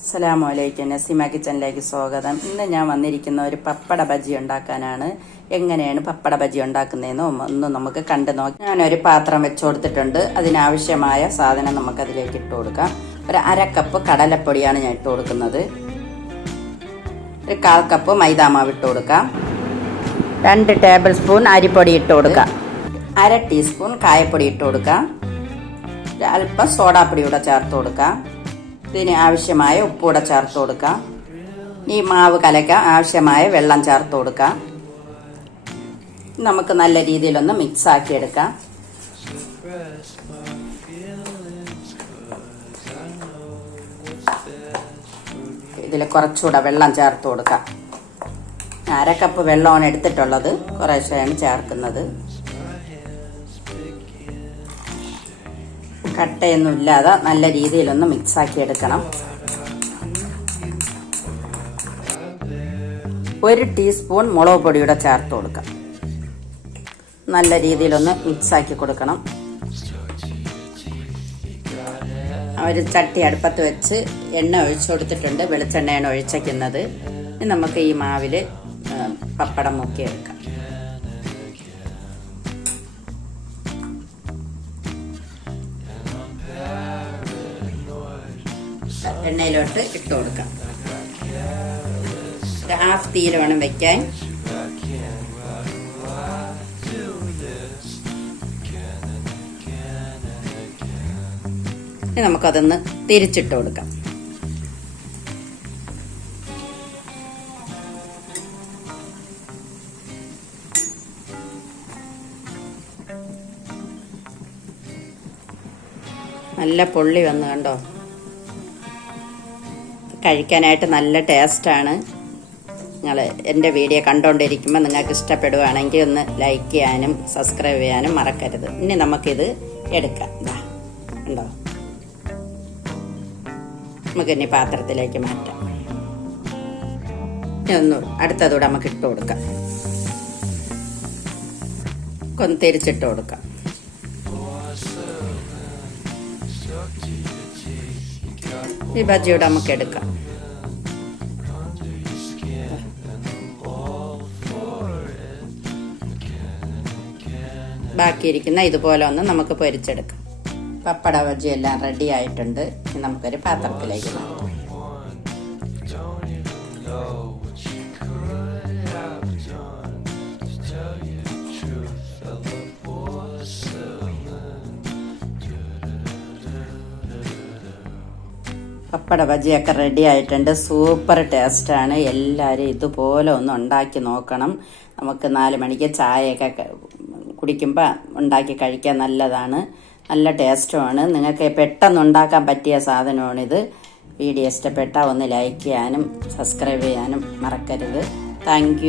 അസ്സലാമു അലൈക്കും. നസീമ കിച്ചണിലേക്ക് സ്വാഗതം. ഇന്ന് ഞാൻ വന്നിരിക്കുന്ന ഒരു പപ്പട ബജി ഉണ്ടാക്കാനാണ്. എങ്ങനെയാണ് പപ്പട ബജി ഉണ്ടാക്കുന്നതെന്ന് ഒന്ന് നമുക്ക് കണ്ടു നോക്കി. ഞാനൊരു പാത്രം വെച്ചു കൊടുത്തിട്ടുണ്ട്. അതിനാവശ്യമായ സാധനം നമുക്ക് അതിലേക്ക് ഇട്ട് കൊടുക്കാം. ഒരു അര കപ്പ് കടലപ്പൊടിയാണ് ഞാൻ ഇട്ട് കൊടുക്കുന്നത്. ഒരു കാൽ കപ്പ് മൈദാമാവ് ഇട്ട് കൊടുക്കാം. രണ്ട് ടേബിൾ സ്പൂൺ അരിപ്പൊടി ഇട്ട് കൊടുക്കാം. അര ടീസ്പൂൺ കായപ്പൊടി ഇട്ട് കൊടുക്കാം. അല്പം സോഡാപ്പൊടി കൂടെ ചേർത്ത് കൊടുക്കാം. ഇതിന് ആവശ്യമായ ഉപ്പൂടെ ചേർത്ത് കൊടുക്കാം. ഈ മാവ് കലയ്ക്കാൻ ആവശ്യമായ വെള്ളം ചേർത്ത് കൊടുക്കാം. നമുക്ക് നല്ല രീതിയിലൊന്ന് മിക്സ് ആക്കി എടുക്കാം. ഇതിൽ കുറച്ചുകൂടെ വെള്ളം ചേർത്ത് കൊടുക്കാം. അര കപ്പ് വെള്ളമാണ് എടുത്തിട്ടുള്ളത്. കുറേശ്ശെയാണ് ചേർക്കുന്നത്. കട്ടയൊന്നും ഇല്ലാതെ നല്ല രീതിയിലൊന്ന് മിക്സാക്കി എടുക്കണം ഒരു ടീസ്പൂൺ മുളക് പൊടിയുടെ ചേർത്ത് കൊടുക്കാം. നല്ല രീതിയിലൊന്ന് മിക്സാക്കി കൊടുക്കണം. ഒരു ചട്ടി അടുപ്പത്ത് വെച്ച് എണ്ണ ഒഴിച്ചു കൊടുത്തിട്ടുണ്ട് വെളിച്ചെണ്ണയാണ് ഒഴിച്ചേക്കുന്നത്. നമുക്ക് ഈ മാവിൽ പപ്പടം മുക്കിയെടുക്കാം. എണ്ണയിലോട്ട് ഇട്ട് കൊടുക്കാം. ഹാഫ് തീര വേണം വെക്കാൻ. നമുക്കതൊന്ന് തിരിച്ചിട്ട് കൊടുക്കാം. നല്ല പൊള്ളി വന്നു കണ്ടോ? കഴിക്കാനായിട്ട് നല്ല ടേസ്റ്റാണ്. നിങ്ങൾ എന്റെ വീഡിയോ കണ്ടുകൊണ്ടിരിക്കുമ്പോൾ നിങ്ങൾക്ക് ഇഷ്ടപ്പെടുകയാണെങ്കിൽ ഒന്ന് ലൈക്ക് ചെയ്യാനും സബ്സ്ക്രൈബ് ചെയ്യാനും മറക്കരുത്. ഇനി നമുക്കിത് എടുക്കാം. ഉണ്ടോ നമുക്കിനി പാത്രത്തിലേക്ക് മാറ്റാം. ഇനി ഒന്ന് അടുത്തതൂടെ നമുക്ക് ഇട്ട് കൊടുക്കാം. ഒന്ന് തിരിച്ചിട്ട് കൊടുക്കാം. ഈ ബജിയുടെ നമുക്ക് എടുക്കാം. ബാക്കിയിരിക്കുന്ന ഇതുപോലെ ഒന്ന് നമുക്ക് പൊരിച്ചെടുക്കാം. പപ്പട ബജി എല്ലാം റെഡി ആയിട്ടുണ്ട് നമുക്കൊരു പാത്രത്തിലേക്ക് മാറ്റാം. പപ്പട ബജിയൊക്കെ റെഡി ആയിട്ടുണ്ട്. സൂപ്പർ ടേസ്റ്റാണ് എല്ലാവരും ഇതുപോലെ ഒന്ന് ഉണ്ടാക്കി നോക്കണം. നമുക്ക് നാല് മണിക്ക് ചായയൊക്കെ കുടിക്കുമ്പോൾ ഉണ്ടാക്കി കഴിക്കാൻ നല്ലതാണ്. നല്ല ടേസ്റ്റുമാണ് നിങ്ങൾക്ക് പെട്ടെന്ന് ഉണ്ടാക്കാൻ പറ്റിയ സാധനമാണിത് വീഡിയോ ഇഷ്ടപ്പെട്ടാൽ ഒന്ന് ലൈക്ക് ചെയ്യാനും സബ്സ്ക്രൈബ് ചെയ്യാനും മറക്കരുത്. താങ്ക്